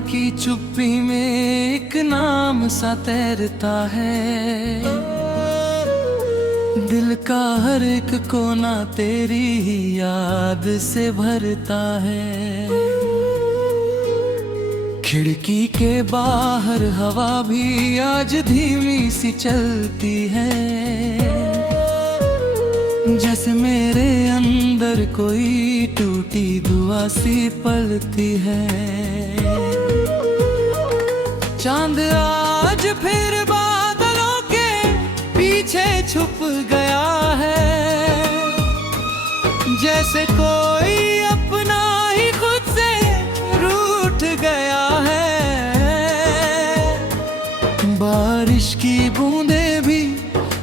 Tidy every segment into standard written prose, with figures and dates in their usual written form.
की चुप्पी में एक नाम सा तैरता है। दिल का हर एक कोना तेरी ही याद से भरता है। खिड़की के बाहर हवा भी आज धीमी सी चलती है, जैसे मेरे अंदर कोई टूटी दुआ सी पलती है। चांद आज फिर बादलों के पीछे छुप गया है, जैसे कोई अपना ही खुद से रूठ गया है। बारिश की बूंदें भी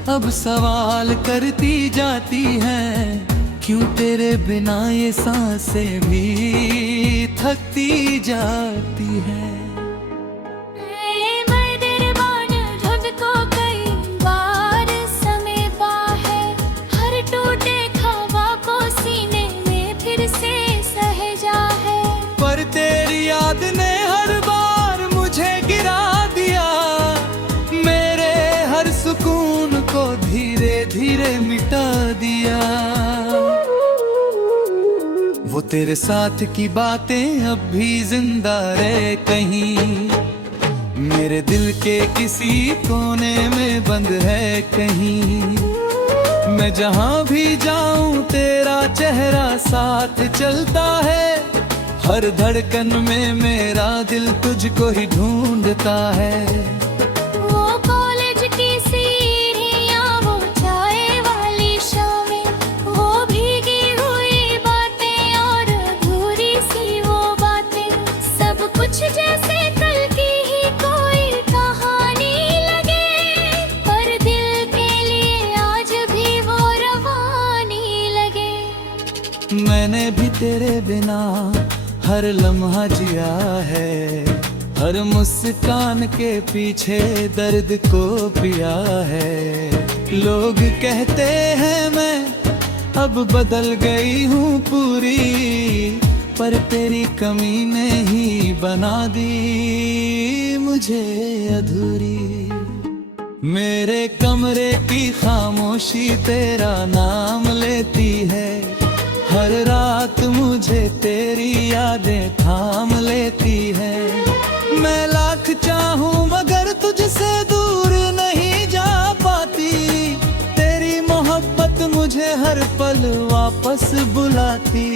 अब सवाल करती जाती हैं, क्यों तेरे बिना ये सांसें भी थकती जाती हैं। पर तेरी याद ने हर बार मुझे गिरा दिया, मेरे हर सुकून को धीरे धीरे मिटा दिया। वो तेरे साथ की बातें अब भी जिंदा रहे कहीं, मेरे दिल के किसी कोने में बंद है कहीं। मैं जहाँ भी जाऊँ तेरा चेहरा साथ चलता है, हर धड़कन में मेरा दिल तुझको ही ढूंढता है। वो कॉलेज की सीढ़ियाँ, वो चाय वाली शामें, वो भीगी हुई बातें और अधूरी सी वो बातें, सब कुछ जैसे कल की ही कोई कहानी लगे, पर दिल के लिए आज भी वो रवानी लगे। मैंने भी तेरे बिना हर लम्हा जिया है, हर मुस्कान के पीछे दर्द को पिया है। लोग कहते हैं मैं अब बदल गई हूँ पूरी, पर तेरी कमी ने ही बना दी मुझे अधूरी। मेरे कमरे की खामोशी तेरा नाम लेती है, हर रात मुझे तेरी यादें थाम लेती है। मैं लाख चाहूं मगर तुझसे दूर नहीं जा पाती, तेरी मोहब्बत मुझे हर पल वापस बुलाती।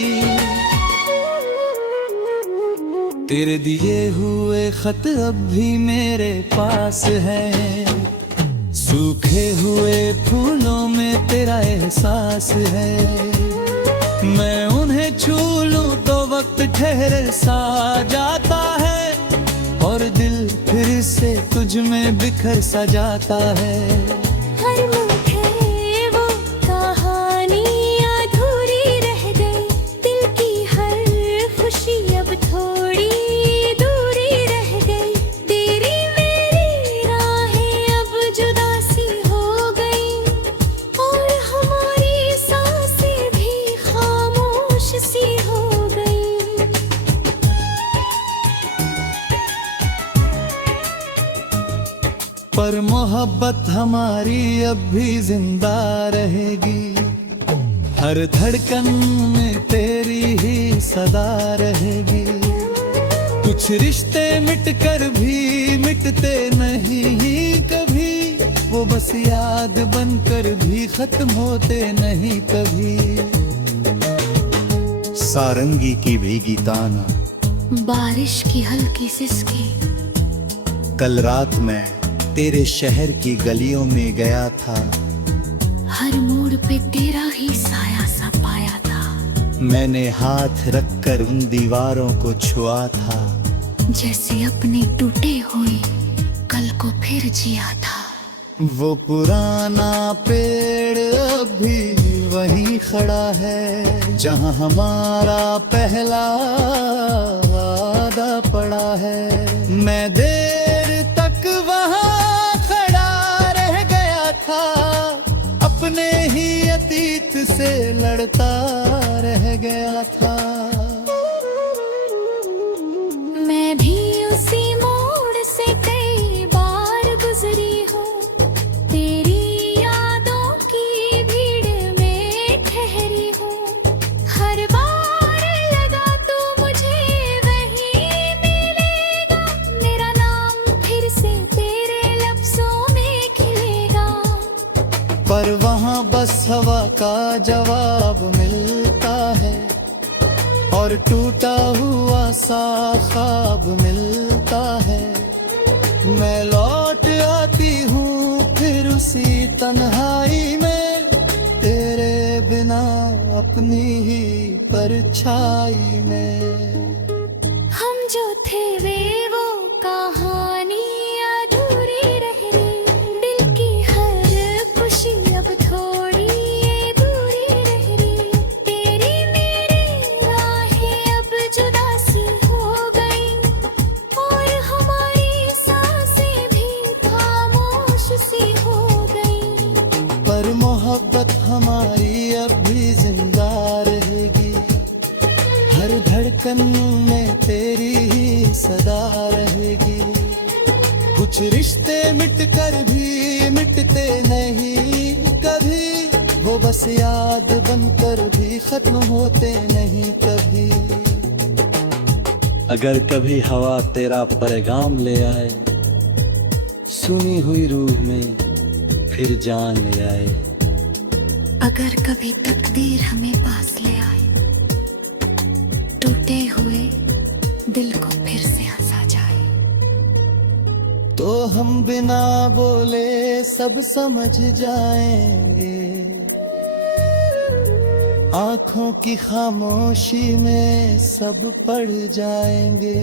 तेरे दिए हुए खत अब भी मेरे पास है, सूखे हुए फूलों में तेरा एहसास है। मैं उन्हें छू लूं तो वक्त ठहर सा जाता है, और दिल फिर से तुझ में बिखर सा जाता है। हर मुझे वो कहानी अधूरी रह गई, दिल की हर खुशी अब थोड़ी दूरी रह गई। तेरी मेरी राहें अब जुदा सी हो गई, और हमारी सांसें भी खामोश सी हो गई। पर मोहब्बत हमारी अब भी जिंदा रहेगी, हर धड़कन में तेरी ही सदा रहेगी। कुछ रिश्ते मिटकर भी मिटते नहीं कभी, वो बस याद बनकर भी खत्म होते नहीं कभी। सारंगी की भीगी ताना, बारिश की हल्की सिसकी, कल रात मैं तेरे शहर की गलियों में गया था, हर मोड़ पे तेरा ही साया सा पाया था। मैंने हाथ रखकर उन दीवारों को छुआ था, जैसे अपने टूटे हुए कल को फिर जिया था। वो पुराना पेड़ अभी वहीं खड़ा है, जहाँ हमारा पहला वादा पड़ा है। मैं देर तक वहाँ खड़ा रह गया था, अपने ही अतीत से लड़ता रह गया था। मैं भी पर वहाँ बस हवा का जवाब मिलता है और टूटा हुआ सा ख्वाब मिलता है। मैं लौट आती हूँ फिर उसी तन्हाई में, तेरे बिना अपनी ही परछाई में। हम जो थे वे वो कहानी अधूरी रह गई, दिल की हर खुशी अब थोड़ी ये दूरी रह गई। तेरी मेरी राहें अब जुदा सी हो गई और हमारी सांसें भी खामोश सी हो गई। पर मोहब्बत हमारी अब भी जिंदा रहेगी, हर धड़कन में तेरी ही सदा रहेगी। कुछ रिश्ते मिट कर भी मिटते नहीं कभी, वो बस याद बनकर भी खत्म होते नहीं कभी। अगर कभी हवा तेरा पैगाम ले आए, सुनी हुई रूह में फिर जान ले आए। अगर कभी तकदीर हमें पास ले आए, टूटे हुए दिल को फिर से हंसा जाए। तो हम बिना बोले सब समझ जाएंगे, आंखों की खामोशी में सब पढ़ जाएंगे।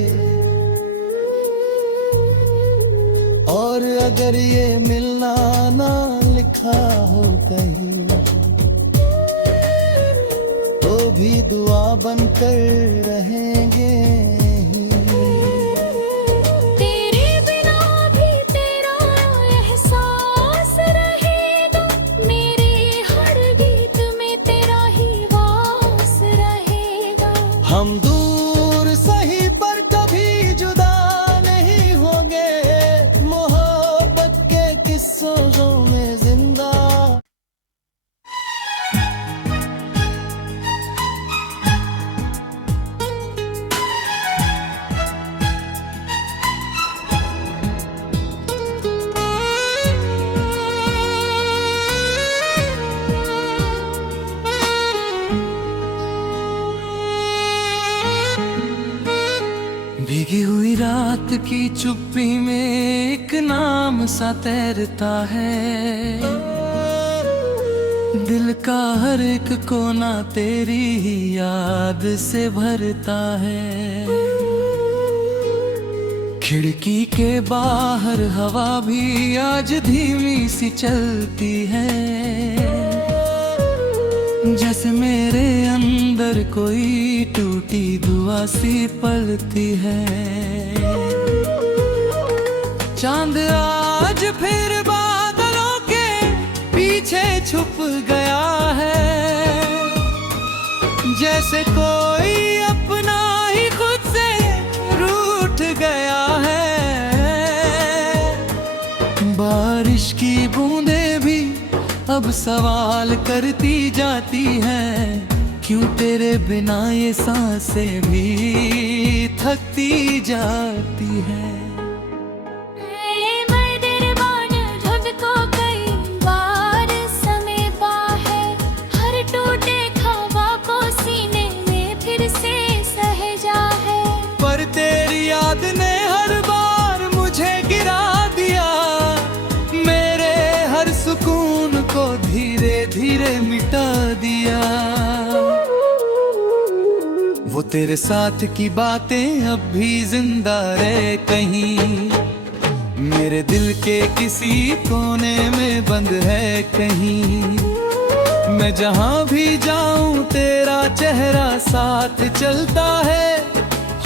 और अगर ये मिलना ना लिखा हो कहीं, तो भी दुआ बनकर रहेंगे। तेरे बिना भी तेरा एहसास रहेगा, मेरे हर गीत में तेरा ही वास रहेगा। हम दूर सही पर कभी जुदा नहीं होंगे, मोहब्बत के किस्सों में जिंदा। भीगी हुई रात की चुप्पी में एक नाम सा तैरता है, दिल का हर एक कोना तेरी ही याद से भरता है। खिड़की के बाहर हवा भी आज धीमी सी चलती है, जैसे मेरे अंदर कोई टूटी दुआ सी पलती है। चांद आज फिर बादलों के पीछे छुप गया है, जैसे कोई अपना ही खुद से रूठ गया है। बारिश की बूंदें भी अब सवाल करती जाती हैं, क्यों तेरे बिना ये सांसें भी थकती जाती हैं। पर तेरी याद ने हर बार मुझे गिरा दिया, मेरे हर सुकून को धीरे धीरे मिटा दिया। वो तेरे साथ की बातें अब भी जिंदा रहे कहीं, मेरे दिल के किसी कोने में बंद है कहीं। मैं जहाँ भी जाऊँ तेरा चेहरा साथ चलता है,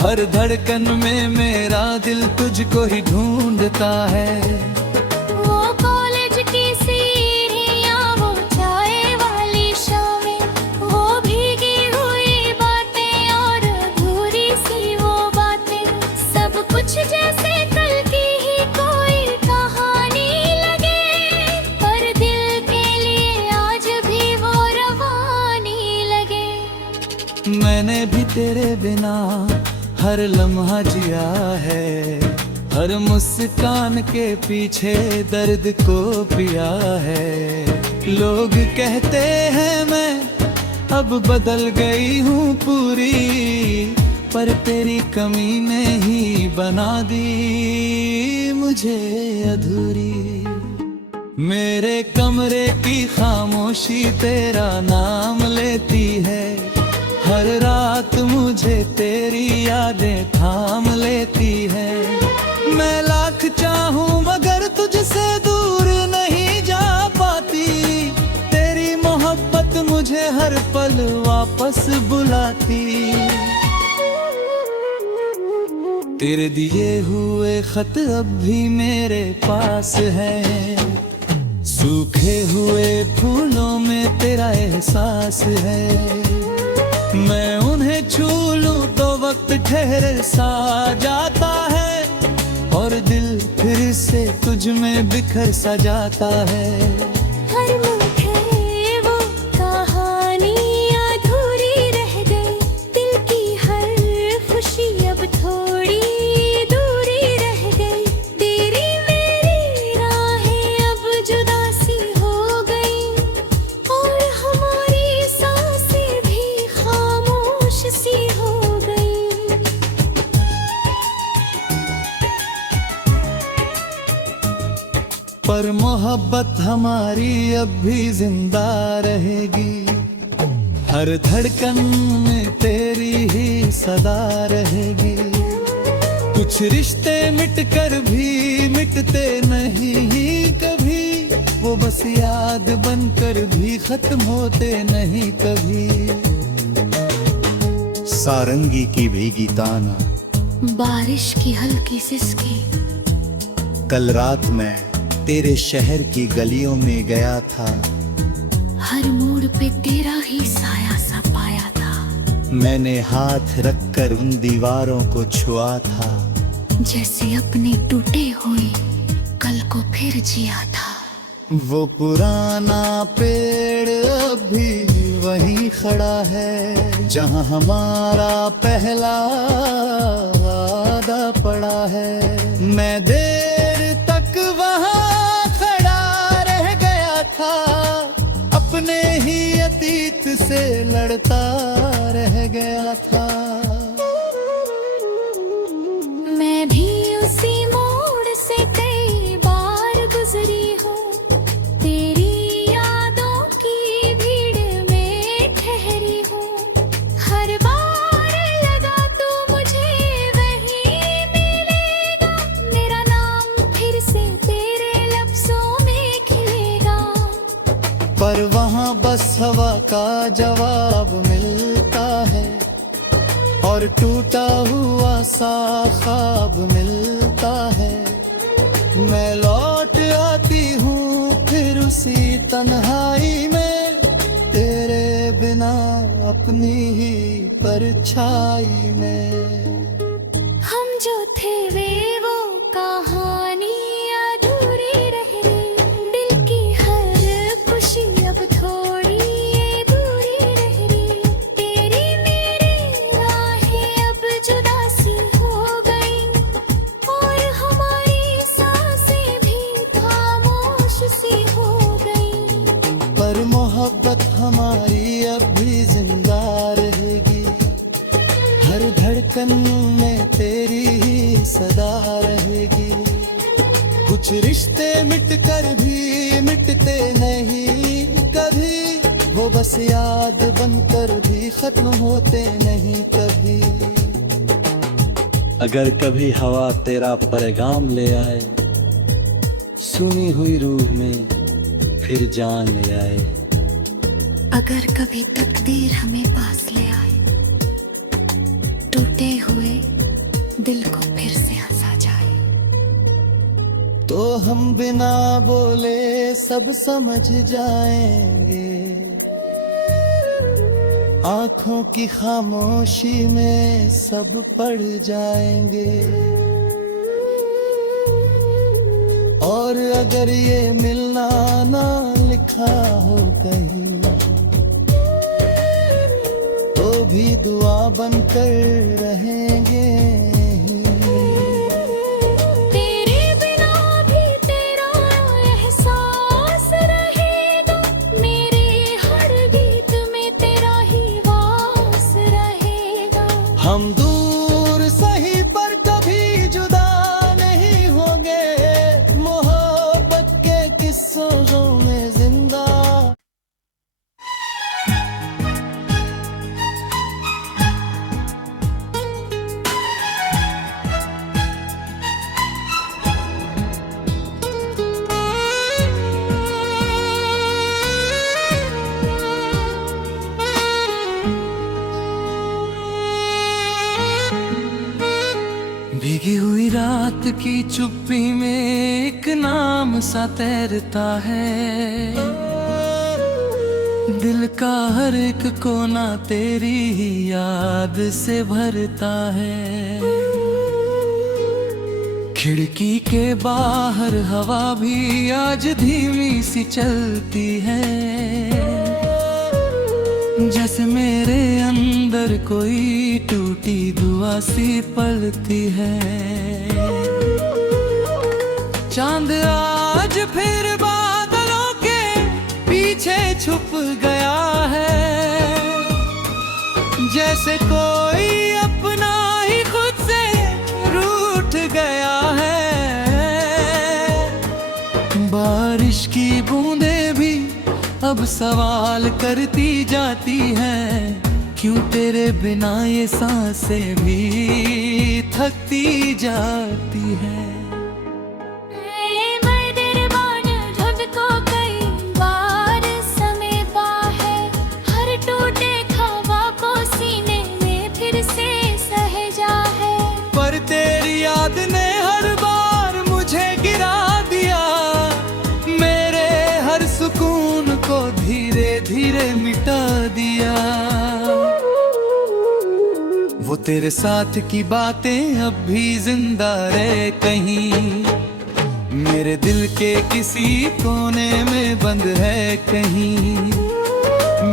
हर धड़कन में मेरा दिल तुझको ही ढूंढता है। वो कॉलेज की सीढ़ियाँ, वो चाय वाली शामें, वो भीगी हुई बातें और अधूरी सी वो बातें, सब कुछ जैसे कल की ही कोई कहानी लगे, पर दिल के लिए आज भी वो रवानी लगे। मैंने भी तेरे बिना हर लम्हा जिया है, हर मुस्कान के पीछे दर्द को पिया है। लोग कहते हैं मैं अब बदल गई हूँ पूरी, पर तेरी कमी ने ही बना दी मुझे अधूरी। मेरे कमरे की खामोशी तेरा नाम लेती है, हर रात मुझे तेरी यादें थाम लेती है। मैं लाख चाहूं मगर तुझसे दूर नहीं जा पाती, तेरी मोहब्बत मुझे हर पल वापस बुलाती। तेरे दिए हुए खत अब भी मेरे पास है, सूखे हुए फूलों में तेरा एहसास है। मैं उन्हें छू लूं तो वक्त ठहर सा जाता है, और दिल फिर से तुझ में बिखर सा जाता है। हर मुठे वो कहानी अधूरी रह गई, दिल की हर खुशी अब थोड़ी दूरी रह गई। तेरी मेरी राहें अब जुदा सी हो गई, और हमारी सांसें भी खामोश सी हो गई। पर मोहब्बत हमारी अब भी जिंदा रहेगी, हर धड़कन में तेरी ही सदा रहेगी। कुछ रिश्ते मिटकर भी मिटते नहीं कभी, वो बस याद बनकर भी खत्म होते नहीं कभी। सारंगी की भीगी ताना, बारिश की हल्की सिसकी, कल रात मैं तेरे शहर की गलियों में गया था, हर मोड़ पे तेरा ही साया सा पाया था। मैंने हाथ रखकर उन दीवारों को छुआ था, जैसे अपने टूटे हुए कल को फिर जिया था। वो पुराना पेड़ अभी वहीं खड़ा है, जहाँ हमारा पहला वादा पड़ा है। मैं देर तक वहाँ खड़ा रह गया था, अपने ही अतीत से लड़ता रह गया था। मैं भी उसी मोड़ से कई बार गुजरी हूँ, तेरी यादों की भीड़ में ठहरी हूँ। हर बार लगा तू मुझे वहीं मिलेगा, मेरा नाम फिर से तेरे लफ्जों में खिलेगा। पर वहाँ बस हवा का जवाब मिलता है, और टूटा हुआ सा ख्वाब मिलता है। मैं लौट आती हूँ फिर उसी तन्हाई में, तेरे बिना अपनी ही परछाई में। हम जो थे वे वो कहानी अधूरी रह गई, दिल की हर खुशी अब थोड़ी दूरी रह गई। तेरी मेरी राहें अब जुदा सी हो गई, और हमारी सांसें भी खामोश सी हो गई। पर मोहब्बत हमारी अब भी जिंदा रहेगी, हर धड़कन में तेरी ही सदा रहेगी। कुछ रिश्ते मिटकर भी मिटते नहीं कभी, वो बस याद बनकर भी खत्म होते नहीं कभी। अगर कभी हवा तेरा पैगाम ले आए, सुनी हुई रूह में फिर जान ले आए। अगर कभी तकदीर हमें पास ले आए, टूटे हुए दिल को फिर से हंसा जाए। तो हम बिना बोले सब समझ जाएंगे, आंखों की खामोशी में सब पड़ जाएंगे। और अगर ये मिलना ना लिखा हो कहीं, तो भी दुआ बनकर रहेंगे ही। तेरे बिना भी तेरा एहसास रहेगा, रात की चुप्पी में एक नाम सा तैरता है, दिल का हर एक कोना तेरी ही याद से भरता है। खिड़की के बाहर हवा भी आज धीमी सी चलती है, जैसे मेरे अंदर कोई टूटी दुआ सी पलती है। चांद आज फिर बादलों के पीछे छुप गया है, जैसे कोई अपना ही खुद से रूठ गया है। बारिश की बूंदें भी अब सवाल करती जाती हैं, क्यों तेरे बिना ये सांसें भी थकती जाती हैं। पर तेरी याद ने हर बार मुझे गिरा दिया, मेरे हर सुकून को धीरे धीरे मिटा दिया। वो तेरे साथ की बातें अब भी जिंदा रहे कहीं, मेरे दिल के किसी कोने में बंद है कहीं।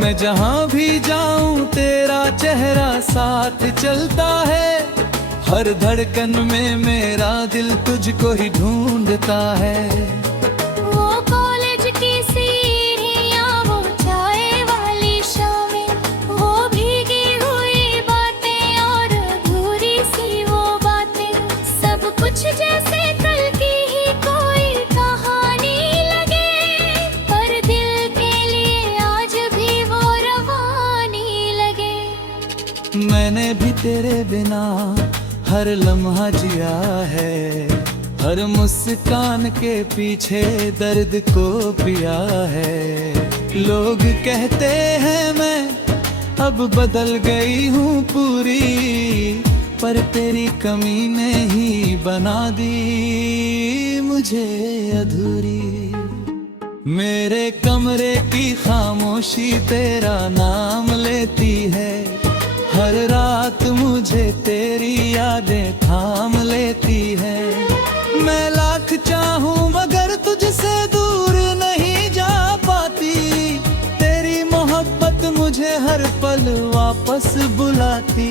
मैं जहाँ भी जाऊँ तेरा चेहरा साथ चलता है, हर धड़कन में मेरा दिल तुझको ही ढूंढता है। वो कॉलेज की सीढ़ियाँ, वो चाय वाली शामें, वो भीगी हुई बातें और अधूरी सी वो बातें, सब कुछ जैसे कल की ही कोई कहानी लगे, पर दिल के लिए आज भी वो रवानी लगे। मैंने भी तेरे बिना हर लम्हा जिया है, हर मुस्कान के पीछे दर्द को पिया है। लोग कहते हैं मैं अब बदल गई हूँ पूरी, पर तेरी कमी ने ही बना दी मुझे अधूरी। मेरे कमरे की खामोशी तेरा नाम लेती है, हर रात मुझे तेरी यादें थाम लेती है। मैं लाख चाहूं मगर तुझसे दूर नहीं जा पाती, तेरी मोहब्बत मुझे हर पल वापस बुलाती।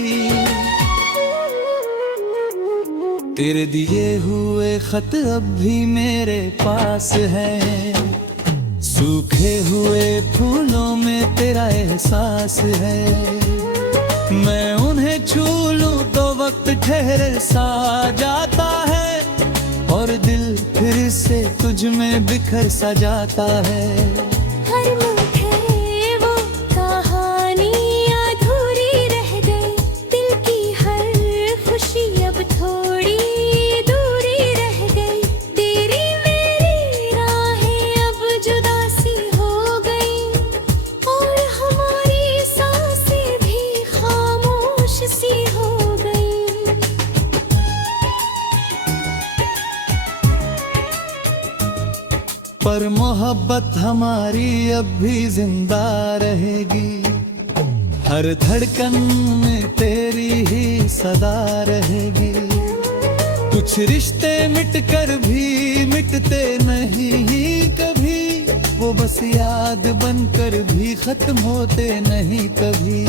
तेरे दिए हुए खत अब भी मेरे पास है, सूखे हुए फूलों में तेरा एहसास है। मैं उन्हें छू लूं तो वक्त ठहर सा जाता है, और दिल फिर से तुझ में बिखर सा जाता है। हर मुझे वो कहानी अधूरी रह गई, दिल की हर खुशी अब थोड़ी दूरी रह गई। तेरी मेरी राहें अब जुदा सी हो गई, और हमारी सांसें भी खामोश सी हो गई। पर मोहब्बत हमारी अब भी जिंदा रहेगी, हर धड़कन में तेरी ही सदा रहेगी। कुछ रिश्ते मिटकर भी मिटते नहीं कभी, वो बस याद बनकर भी खत्म होते नहीं कभी।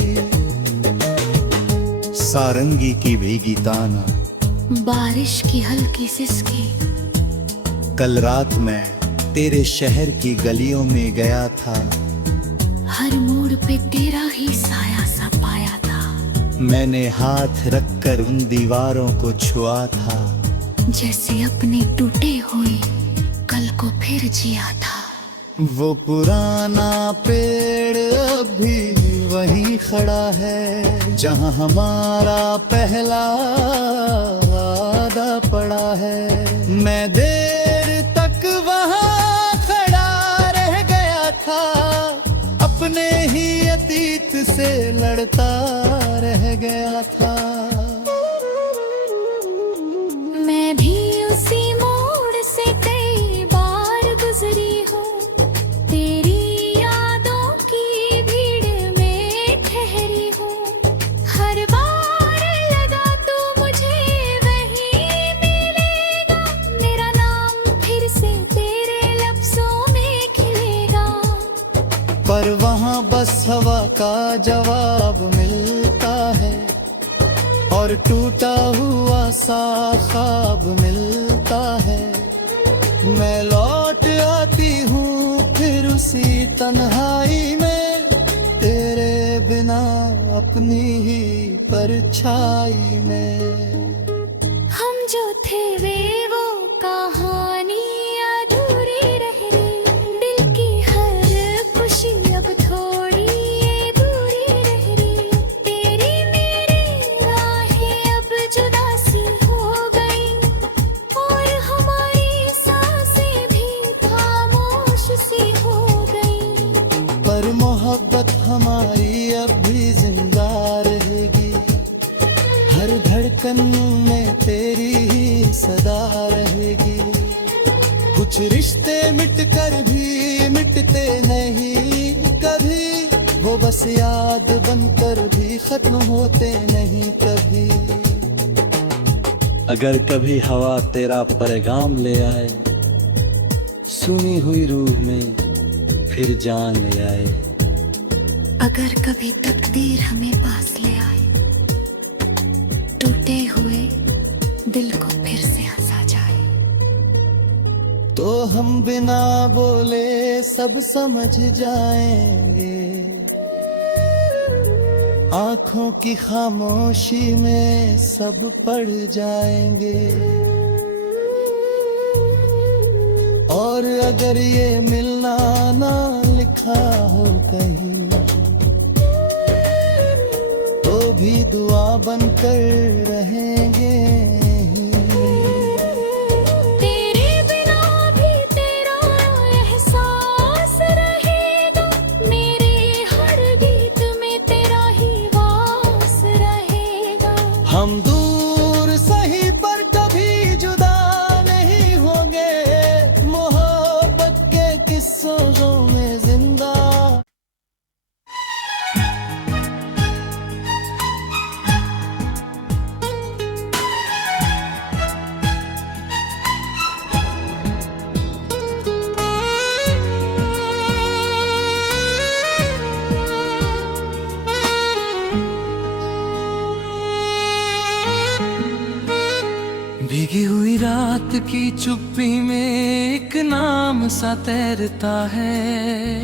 सारंगी की भीगी ताना, बारिश की हल्की सिसकी, कल रात मैं तेरे शहर की गलियों में गया था, हर मोड़ पे तेरा ही साया सा पाया था। मैंने हाथ रखकर उन दीवारों को छुआ था, जैसे अपने टूटे हुए कल को फिर जिया था। वो पुराना पेड़ अभी वहीं खड़ा है, जहाँ हमारा पहला वादा पड़ा है। मैं देर तक वहाँ खड़ा रह गया था, अपने ही अतीत से लड़ता रह गया था। मैं भी पर वहाँ बस हवा का जवाब मिलता है और टूटा हुआ सा ख्वाब मिलता है। मैं लौट आती हूँ फिर उसी तन्हाई में, तेरे बिना अपनी ही परछाई में। हम जो थे वे वो कहानी अधूरी रह गई, दिल की हर खुशी अब थोड़ी ये दूरी रह गई। तेरी मेरी राहें अब जुदा सी हो गई और हमारी सांसें भी खामोश सी हो गई। पर मोहब्बत हमारी अब भी जिंदा रहेगी, हर धड़कन में तेरी ही सदा रहेगी। कुछ रिश्ते मिट कर भी मिटते नहीं कभी, वो बस याद बनकर भी खत्म होते नहीं कभी। अगर कभी हवा तेरा पैगाम ले आए, सुनी हुई रूह में फिर जान ले आए। अगर कभी तकदीर हमें पास ले आए, टूटे हुए दिल को फिर से हंसा जाए। तो हम बिना बोले सब समझ जाएंगे, आंखों की खामोशी में सब पढ़ जाएंगे। और अगर ये मिलना ना लिखा हो कहीं, तो भी दुआ बनकर रहेंगे। तेरे बिना भी तेरा एहसास रहेगा, मेरे हर गीत में तेरा ही वास रहेगा। हम दूर सही पर कभी जुदा नहीं होंगे, मोहब्बत के किस्सों में जिंदा। भीगी हुई रात की चुप्पी में एक नाम सा तैरता है,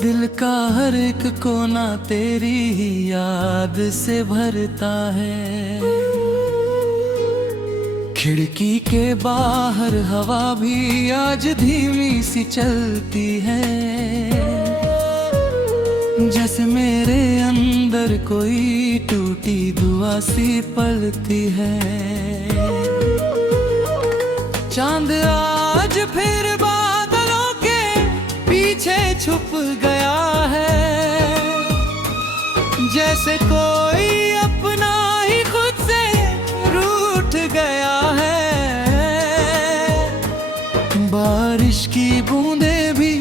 दिल का हर एक कोना तेरी ही याद से भरता है। खिड़की के बाहर हवा भी आज धीमी सी चलती है, जैसे मेरे अंदर कोई टूटी दुआ सी पलती है। चांद आज फिर बादलों के पीछे छुप गया है, जैसे कोई अपना ही खुद से रूठ गया है। बारिश की बूंदें भी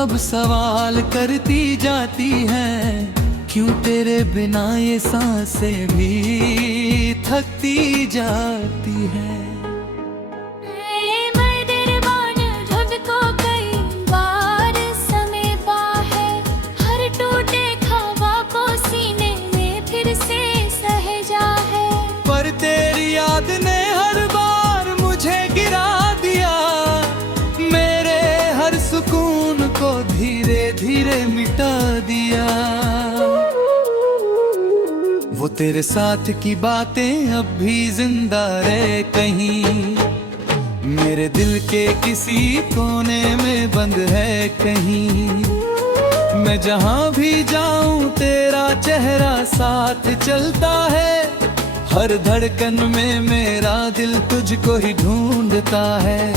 अब सवाल करती जाती हैं, क्यों तेरे बिना ये सांसें भी थकती जाती हैं। पर तेरी याद ने हर बार मुझे गिरा दिया, मेरे हर सुकून को धीरे धीरे मिटा दिया। वो तेरे साथ की बातें अब भी जिंदा रहे कहीं, मेरे दिल के किसी कोने में बंद है कहीं। मैं जहाँ भी जाऊँ तेरा चेहरा साथ चलता है, हर धड़कन में मेरा दिल तुझको ही ढूंढता है।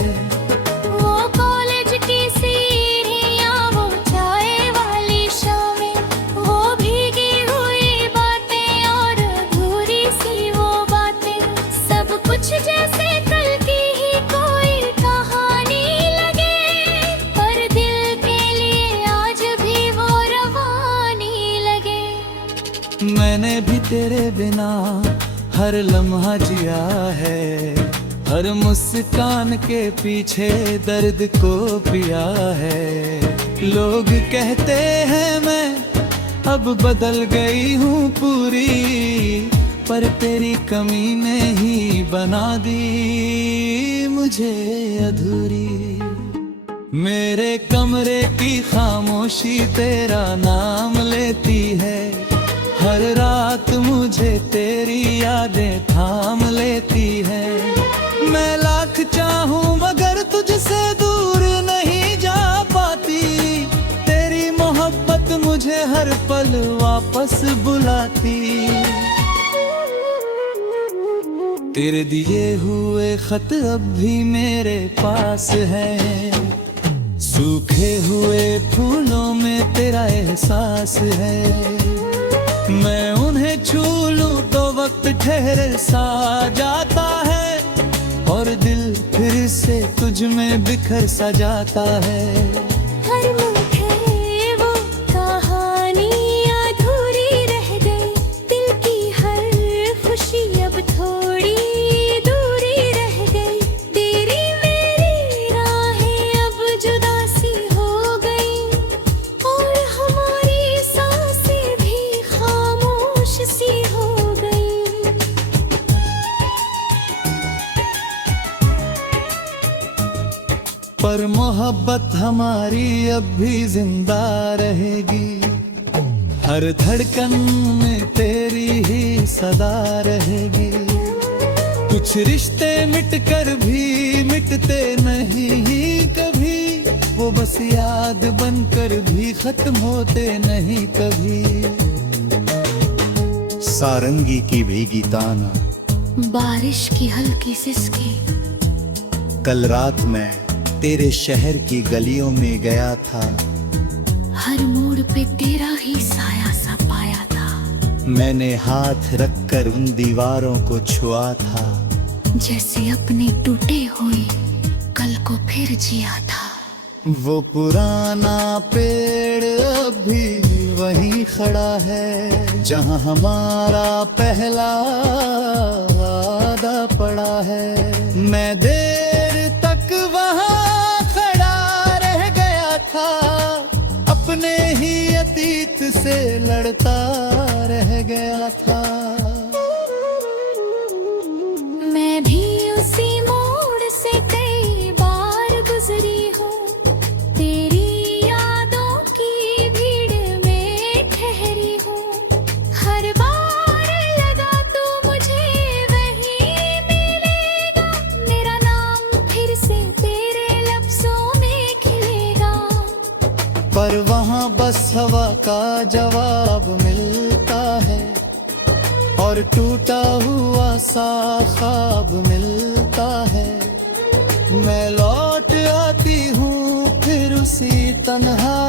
वो कॉलेज की सीढ़ियाँ, वो चाय वाली शामें, वो भीगी हुई बातें और अधूरी सी वो बातें, सब कुछ जैसे कल की ही कोई कहानी लगे, पर दिल के लिए आज भी वो रवानी लगे। मैंने भी तेरे बिना हर लम्हा जिया है, हर मुस्कान के पीछे दर्द को पिया है। लोग कहते हैं मैं अब बदल गई हूँ पूरी, पर तेरी कमी ने ही बना दी मुझे अधूरी। मेरे कमरे की खामोशी तेरा नाम लेती है, हर रात मुझे तेरी यादें थाम लेती है। मैं लाख चाहूं मगर तुझसे दूर नहीं जा पाती, तेरी मोहब्बत मुझे हर पल वापस बुलाती। तेरे दिए हुए खत अब भी मेरे पास है, सूखे हुए फूलों में तेरा एहसास है। मैं उन्हें छू लूं तो वक्त ठहर सा जाता है, और दिल फिर से तुझ में बिखर सा जाता है। हर मुठे वो कहानी अधूरी रह गई, दिल की हर खुशी अब थोड़ी दूरी रह गई। तेरी मेरी राहें अब जुदा सी हो गई, और हमारी सांसें भी खामोश सी हो गई। पर मोहब्बत हमारी अब भी जिंदा रहेगी, हर धड़कन में तेरी ही सदा रहेगी। कुछ रिश्ते मिटकर भी मिटते नहीं कभी, वो बस याद बनकर भी खत्म होते नहीं कभी। सारंगी की भीगी ताना, बारिश की हल्की सिसकी, कल रात मैं तेरे शहर की गलियों में गया था, हर मोड़ पे तेरा ही साया सा पाया था। मैंने हाथ रखकर उन दीवारों को छुआ था, जैसे अपने टूटे हुए कल को फिर जिया था। वो पुराना पेड़ अभी वहीं खड़ा है, जहाँ हमारा पहला वादा पड़ा है। मैं देर तक वहाँ खड़ा रह गया था, अपने ही अतीत से लड़ता रह गया था। मैं भी उसी मोड़ से कई बार गुजरी हूँ, तेरी यादों की भीड़ में ठहरी हूँ। हर बार लगा तो मुझे वही मिलेगा, मेरा नाम फिर से तेरे लफ्जों में खिलेगा। पर वहाँ बस हवा का जवाब मिलता है, और टूटा हुआ सा ख्वाब मिलता है। मैं लौट आती हूँ फिर उसी तन्हाई